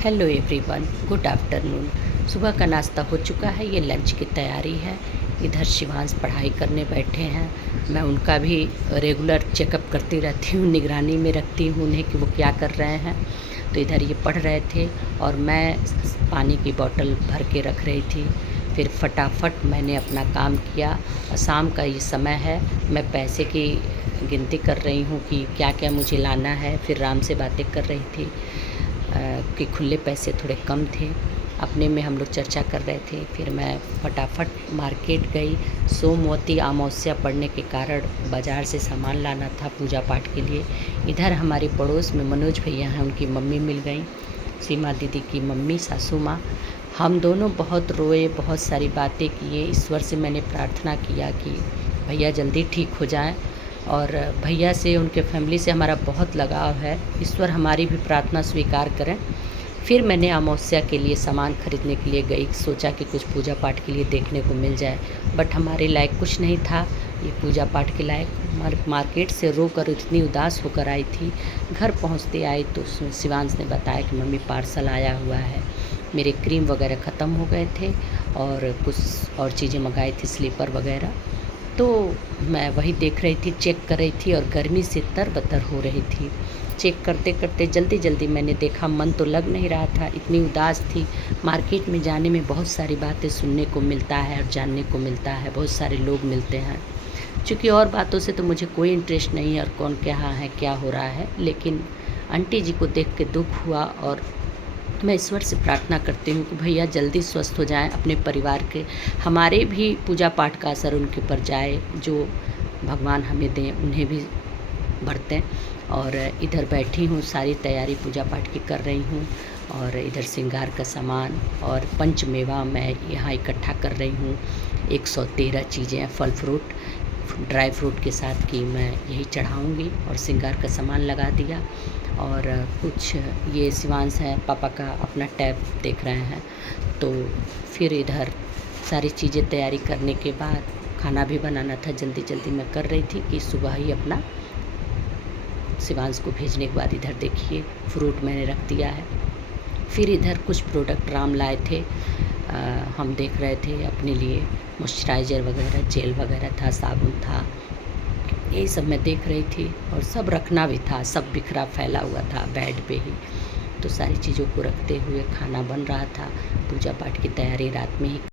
Hello everyone, good afternoon. सुबह का नाश्ता हो चुका है, ये लंच की तैयारी है। इधर शिवांश पढ़ाई करने बैठे हैं। मैं उनका भी रेगुलर चेकअप करती रहती हूँ, निगरानी में रखती हूँ उन्हें कि वो क्या कर रहे हैं। तो इधर ये पढ़ रहे थे और मैं पानी की बोतल भर के रख रही थी। फिर फटाफट मैंने अपना काम किया। शाम का ये समय है, मैं पैसे की गिनती कर रही हूँ कि क्या क्या मुझे लाना है। फिर राम से बातें कर रही थी कि खुले पैसे थोड़े कम थे। अपने में हम लोग चर्चा कर रहे थे। फिर मैं फटाफट मार्केट गई। सोमवती अमावस्या पड़ने के कारण बाज़ार से सामान लाना था पूजा पाठ के लिए। इधर हमारे पड़ोस में मनोज भैया हैं, उनकी मम्मी मिल गई, सीमा दीदी की मम्मी, सासू माँ। हम दोनों बहुत रोए, बहुत सारी बातें किए। ईश्वर से मैंने प्रार्थना किया कि भैया जल्दी ठीक हो जाएं। और भैया से, उनके फैमिली से हमारा बहुत लगाव है। ईश्वर हमारी भी प्रार्थना स्वीकार करें। फिर मैंने अमावस्या के लिए सामान खरीदने के लिए गई। सोचा कि कुछ पूजा पाठ के लिए देखने को मिल जाए, बट हमारे लायक कुछ नहीं था ये पूजा पाठ के लायक। मार्केट से रोकर इतनी उदास होकर आई थी। घर पहुंचते आई तो शिवांश ने बताया कि मम्मी पार्सल आया हुआ है। मेरे क्रीम वगैरह ख़त्म हो गए थे और कुछ और चीज़ें मंगाई थी, स्लीपर वगैरह। तो मैं वही देख रही थी, चेक कर रही थी और गर्मी से तरबतर हो रही थी। चेक करते करते जल्दी जल्दी मैंने देखा, मन तो लग नहीं रहा था, इतनी उदास थी। मार्केट में जाने में बहुत सारी बातें सुनने को मिलता है और जानने को मिलता है, बहुत सारे लोग मिलते हैं। चूँकि और बातों से तो मुझे कोई इंटरेस्ट नहीं है और कौन कहाँ है, क्या हो रहा है, लेकिन आंटी जी को देख के दुख हुआ। और मैं ईश्वर से प्रार्थना करती हूँ कि भैया जल्दी स्वस्थ हो जाएं, अपने परिवार के, हमारे भी पूजा पाठ का असर उनके ऊपर जाए, जो भगवान हमें दें उन्हें भी बरतें। और इधर बैठी हूँ, सारी तैयारी पूजा पाठ की कर रही हूँ। और इधर श्रृंगार का सामान और पंचमेवा मैं यहाँ इकट्ठा कर रही हूँ। 113 चीज़ें हैं, फल फ्रूट, ड्राई फ्रूट के साथ कि मैं यही चढ़ाऊँगी। और श्रृंगार का सामान लगा दिया। और कुछ ये शिवांश है, पापा का अपना टैब देख रहे हैं। तो फिर इधर सारी चीज़ें तैयारी करने के बाद खाना भी बनाना था, जल्दी जल्दी मैं कर रही थी कि सुबह ही अपना शिवांश को भेजने के बाद इधर देखिए फ्रूट मैंने रख दिया है। फिर इधर कुछ प्रोडक्ट राम लाए थे, हम देख रहे थे अपने लिए, मॉइस्चराइज़र वगैरह, जेल वगैरह था, साबुन था, यही सब मैं देख रही थी। और सब रखना भी था, सब बिखरा फैला हुआ था बेड पे ही। तो सारी चीज़ों को रखते हुए खाना बन रहा था। पूजा पाठ की तैयारी रात में ही